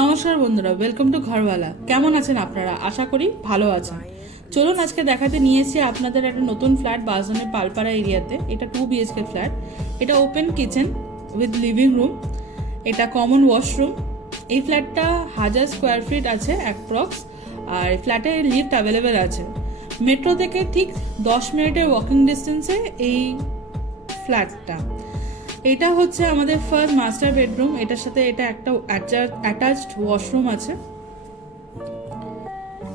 নমস্কার বন্ধুরা, welcome to ঘরওয়ালা। কেমন আছেন আপনারা? আশা করি ভালো আছেন। চলুন আজকে দেখাতে নিয়ে এসেছি আপনাদের একটা নতুন ফ্ল্যাট বাসনের পালপাড়া এরিয়াতে। এটা 2 BHK ফ্ল্যাট। এটা open kitchen with living room, এটা কমন ওয়াশরুম। এই ফ্ল্যাটটা 1000 স্কোয়ার ফিট আছে অ্যাপ্রক্স, আর ফ্ল্যাটে লিফট অ্যাভেলেবেল আছে। মেট্রো থেকে ঠিক 10 মিনিটের ওয়াকিং ডিস্টেন্সে এই ফ্ল্যাটটা। এটা হচ্ছে আমাদের ফার্স্ট মাস্টার বেডরুম। এটার সাথে এটা একটা অ্যাটাচড ওয়াশরুম আছে।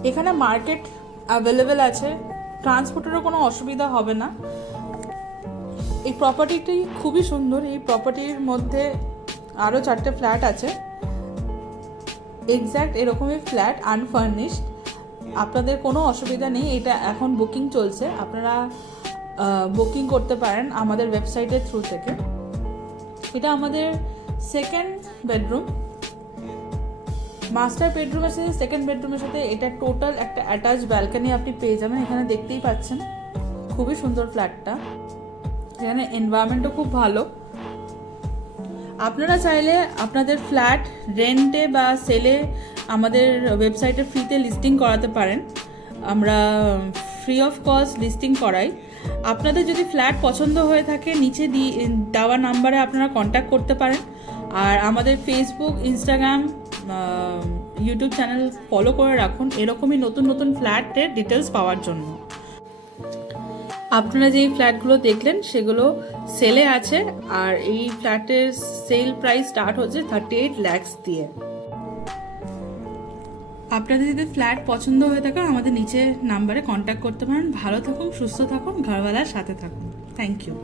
এখানে মার্কেট অ্যাভেলেবেল আছে, ট্রান্সপোর্টেরও কোনো অসুবিধা হবে না। এই প্রপার্টিটি খুবই সুন্দর। এই প্রপার্টির মধ্যে আরও 4টে ফ্ল্যাট আছে, এক্স্যাক্ট এরকমই ফ্ল্যাট, আনফার্নিশড। আপনাদের কোনো অসুবিধা নেই। এটা এখন বুকিং চলছে, আপনারা বুকিং করতে পারেন আমাদের ওয়েবসাইটের থ্রু থেকে। এটা আমাদের সেকেন্ড বেডরুম। মাস্টার বেডরুমের সাথে সেকেন্ড বেডরুমের সাথে এটা টোটাল একটা অ্যাটাচ ব্যালকনি আপনি পেয়ে যাবেন। এখানে দেখতেই পাচ্ছেন খুবই সুন্দর ফ্ল্যাটটা। এখানে এনভায়রনমেন্টও খুব ভালো। আপনারা চাইলে আপনাদের ফ্ল্যাট রেন্টে বা সেলে আমাদের ওয়েবসাইটে ফ্রিতে লিস্টিং করাতে পারেন। আমরা ফ্রি অফ কস্ট লিস্টিং করাই। আপনাদের যদি ফ্ল্যাট পছন্দ হয়ে থাকে নিচে দেওয়া নাম্বারে আপনারা কন্ট্যাক্ট করতে পারেন। আর আমাদের Facebook, Instagram, YouTube channel follow করে রাখুন এরকমই নতুন নতুন ফ্ল্যাটের ডিটেলস পাওয়ার জন্য। আপনারা যেই ফ্ল্যাটগুলো দেখলেন সেগুলো সেলে আছে, আর এই ফ্ল্যাটের সেল প্রাইস স্টার্ট হচ্ছে 38 lakhs দিয়ে। আপনাদের যদি ফ্ল্যাট পছন্দ হয়ে থাকে আমাদের নিচে নাম্বারে কন্ট্যাক্ট করতে পারেন। ভালো থাকুন, সুস্থ থাকুন, ঘরওয়ালার সাথে থাকুন। Thank you.